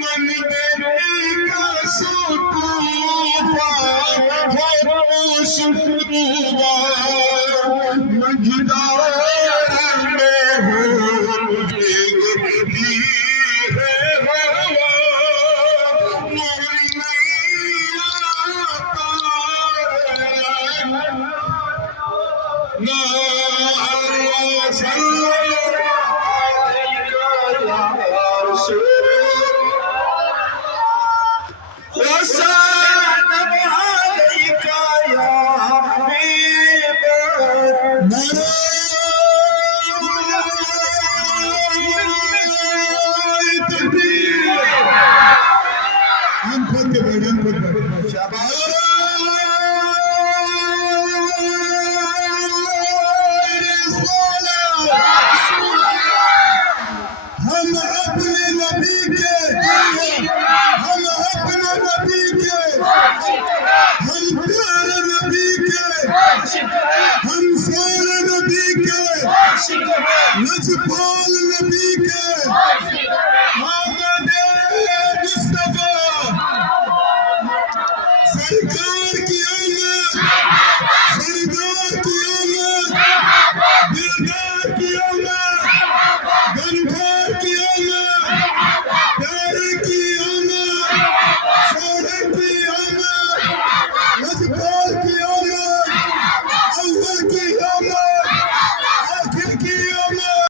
मन बेटी का सुतूफा हो शुक्रिया मझदार में हो दी है हवा मोरी लजपाल नबी के आमदे मुस्तफा सरकार की आमद सरदार की आमद दिलदार की आमद